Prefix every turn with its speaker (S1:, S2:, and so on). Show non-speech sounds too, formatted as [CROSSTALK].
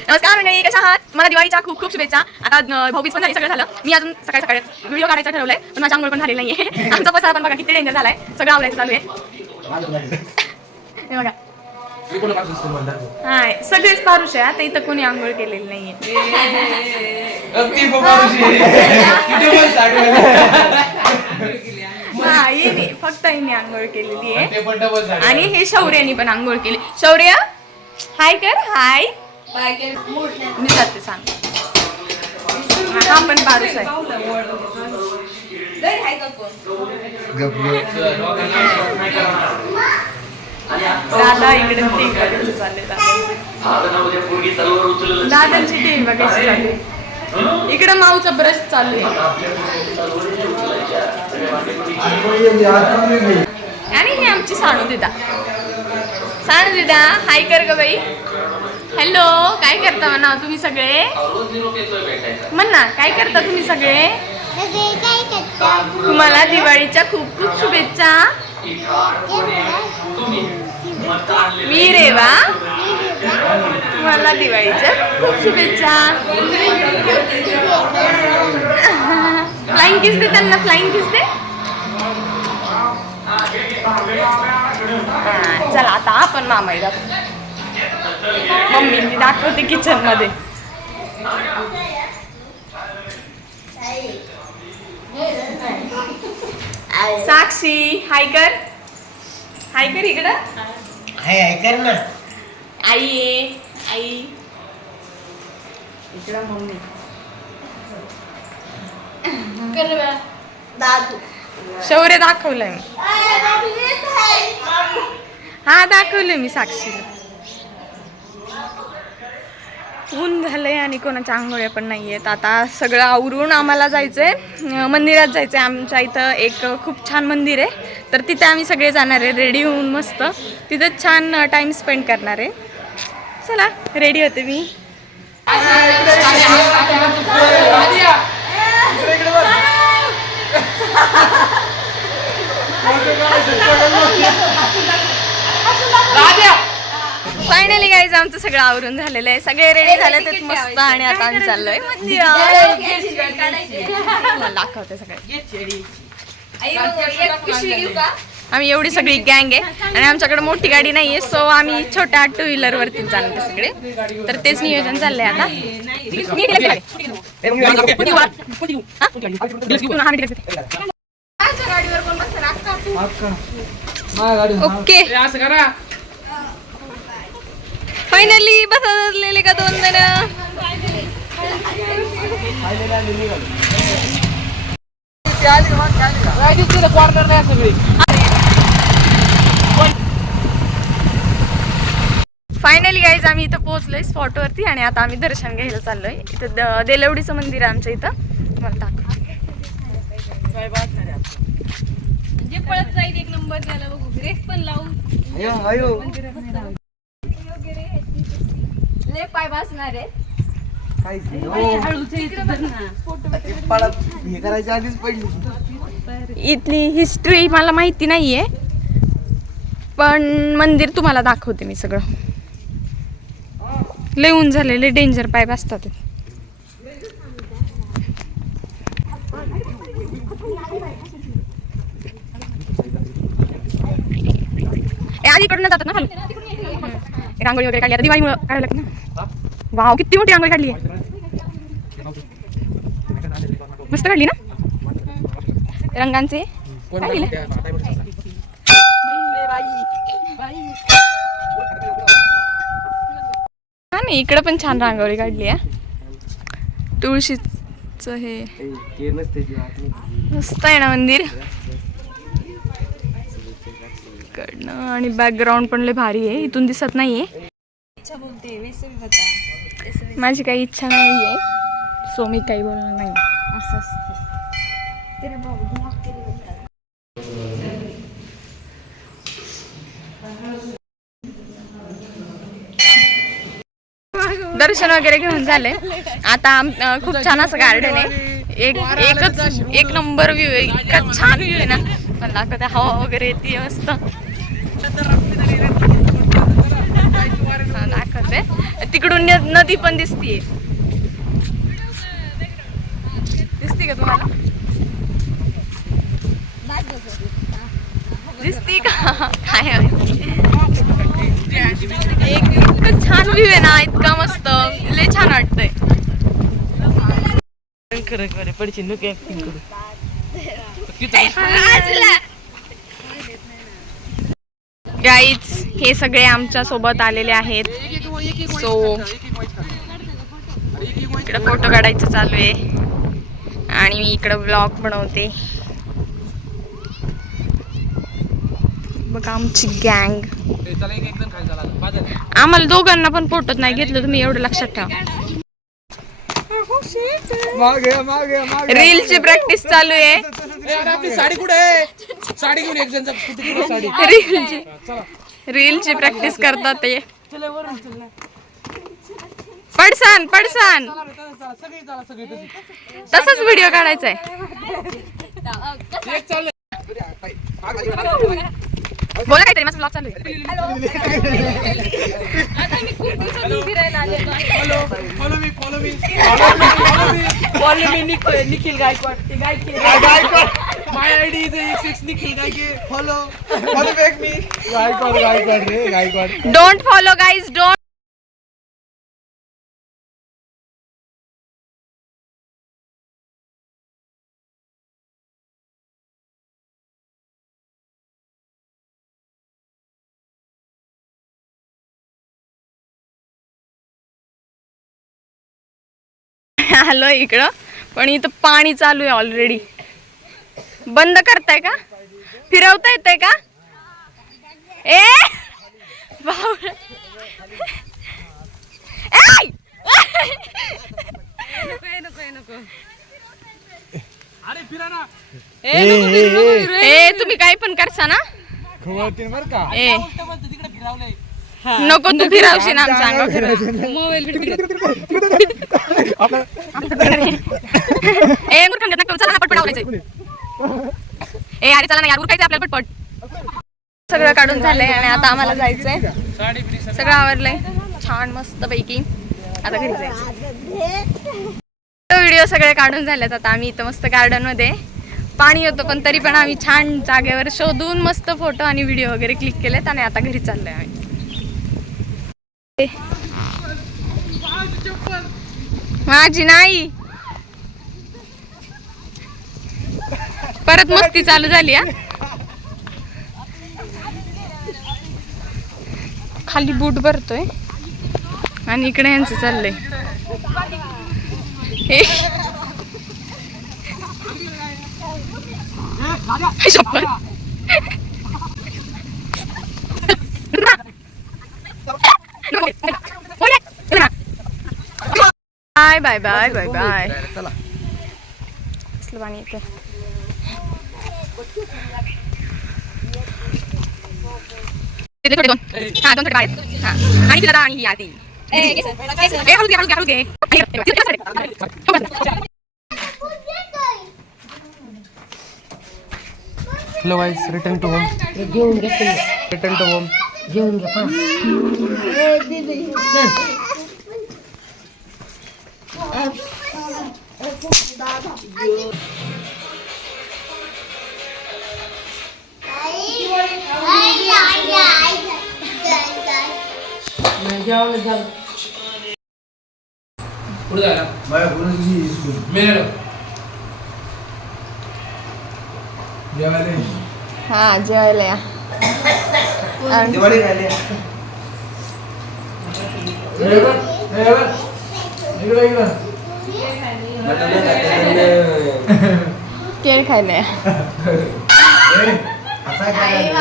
S1: नमस्कार मंडळी कशा आहात? मला दिवाळीच्या खूप खूप शुभेच्छा. आता भाऊबीज पण झाली सगळं झालं. मी अजून सकाळी सकाळी व्हिडिओ काढायचा ठरवलंय पण माझ्या अंघोळ पण झालेली नाहीये. [LAUGHS] आमचा पसारा पण बघा किती डेंजर झालाय. सगळं आवडायचं चालू आहे. हे बघा. हाय सगळेच पारुष आहे आता इथं कोणी आंघोळ केलेली नाहीये. हा येणे फक्त हिने आंघोळ केलेली आहे. आणि हे शौर्यानी पण आंघोळ केली. शौर्य हाय कर हाय. मी जाते सांग. हा पण पारुस आहे. दादा इकडे दादांची टीव्ही बघायची चालली इकडे माऊचा ब्रश चालू आहे आणि ही आमची साणू दिदा. साणू दिदा हाय कर ग बाई. हॅलो काय करता म्हणा तुम्ही सगळे? म्हण ना काय करता तुम्ही सगळे? तुम्हाला दिवाळीच्या खूप खूप शुभेच्छा. मी रेवा. तुम्हाला दिवाळीच्या खूप शुभेच्छा. फ्लाईंग किस दे त्यांना फ्लाइंग किस दे. चला आता आपण मामाई दाखवू दाखवते किचनमध्ये. साक्षी हाय कर. हाय कर इकडं.
S2: हाय हाय कर ना.
S1: आई आहे आई. इकडं मम्मी. शौर्य दाखवलंय मी. हा दाखवलंय मी साक्षीला. ऊन झालंय आणि कोणाच्या आंघोळ्या पण नाही आहेत आता सगळं आवरून आम्हाला जायचंय. आहे मंदिरात जायचंय. आमच्या इथं एक खूप छान मंदिर आहे. तर तिथे आम्ही सगळे जाणार आहे. रेडी होऊन मस्त. तिथं छान टाइम स्पेंड करणार आहे. चला रेडी होते मी. फायनली गाईज आमचं सगळं आवरून झालेलं आहे. सगळे रेडी झाले ते मस्त आणि आता आम्ही चाललोय. मंदिरात दाखवते सगळे. आम्ही एवढी सगळी गँग आहे आणि आमच्याकडे मोठी गाडी नाहीये सो आम्ही छोट्या टू व्हीलर वरती जाणार आहे सगळे. तर तेच नियोजन चाललंय आता. मी तिला घेते. हा? हा, मी तिला घेते. गाडीवर कोण बसतं? अक्का तू? ओके फायनली बसलेले का दोन जण? फायनली गाईज आम्ही इथं पोहोचलोय स्पॉटवरती आणि आता आम्ही दर्शन घ्यायला चाललोय. इथं द- देलवडीचं मंदिर आहे आमच्या इथं. तुम्हाला दाखव
S3: जे पळत जाईल एक नंबर त्याला बघू. रेस पण लावू लय पाय वाचणार आहे
S2: काहीच नाही. हो. ते हे करायच्या आधीच पडली
S1: इथली हिस्ट्री मला माहिती नाहीये. पण मंदिर तुम्हाला दाखवते मी सगळं. लय ऊन झालेले डेंजर पाईप असतात ते. ए, अलीकडनं जातात ना खाली. रांगोळी वगैरे काढली. आता दिवाळीमुळे काढायला लागली ना. वाव किती मोठी रांगोळी काढली आहे. मस्त काढली ना? रंगांचे? हा नाही इकडं पण छान रांगोळी काढली आहे. तुळशीच हे. मस्त आहे ना मंदिर? आणि बॅकग्राऊंड पण लय भारी आहे. इथून दिसत नाहीये. माझी काही इच्छा नाहीये. सो मी काही बोलणार नाही.
S3: असं असतं.
S1: दर्शन वगैरे घेऊन झाले. आता खूप छान असं गार्डन आहे. एक एकच एक नंबर व्ह्यू आहे. इतका छान व्ह्यू आहे ना. पण दाखवते हवा वगैरे येते मस्त. जायचंय तिकडून नदी पण दिसतीये. दिसते का तुम्हाला? दिसती का? काय. एक इतकं छान व्ह्यू आहे ना इतका मस्त. लय छान वाटतंय.
S2: खरं खरं पडशील नको ऍक्टिंग करू.
S1: गाईज हे सगळे आमच्यासोबत आलेले आहेत. सो इकडे फोटो काढायचं चालू आहे. आणि मी इकडं ब्लॉग बनवते. बघा आमची गँग आम्हाला दोघांना पण फोटोत नाही घेतलं तुम्ही एवढं लक्षात ठेवा.
S2: मागे
S1: रीलची प्रॅक्टिस चालू आहे.
S2: अरे आपली साडी कुठे आहे? साडी घेऊन एक जण कुठे साडी.
S1: रीलची रीलची प्रॅक्टिस करतात ते. पडसान पडसान.
S2: सगळी चला सगळी तशी
S1: तसाच व्हिडिओ काढायचा आहे
S2: एक चालू
S1: बोला काहीतरी माझा ब्लॉग चालू आहे.
S2: फॉलो मी फॉलो मी फॉलो मी follow me Nikhil Gaikwad Gaikwad my ID is six Nikhil Gayke follow follow back me Gaikwad Gaikwad ray Gaikwad
S1: don't follow guys don't [LAUGHS] आलो इकडं पण इथं पाणी चालू आहे ऑलरेडी बंद करताय का? फिरवता येतंय का? ए!
S2: ना.
S1: ए तुम्ही काही पण करसा ना. ए. नको तू फिरावशील आमच्या अंगावर फिरव. ए मूर्खांना नका चला ना पटपट. [LAUGHS] ए अरे चला ना यार उरकायचं आपल्याला पटपट. सगळं काढून झालंय आणि आता आम्हाला जायचंय. सगळं आवरलंय. छान मस्त पैकी आता घरी जायचं व्हिडिओ सगळे काढून झालेत आता. आम्ही इथं मस्त गार्डनमध्ये पाणी होतं पण तरी पण आम्ही छान जागेवर शोधून मस्त फोटो आणि व्हिडिओ वगैरे क्लिक केलेत आणि आता घरी चाललोय आम्ही. माझी नाही. परत मस्ती चालू झाली हा? खाली बूट भरतोय. आणि इकडे यांचं चाललंय. Bye bye bye bye bye.
S2: चला.
S1: कसलं पाणी येतं दोन हा दोन थोडे बाहेर हा आणि तिला आणि ही आधी घे
S2: hello guys return to home return to पुढे जायला मेळ
S1: हा जेवायला या
S2: दिवाळी झाली.
S1: Kiên khai nè
S2: Hãy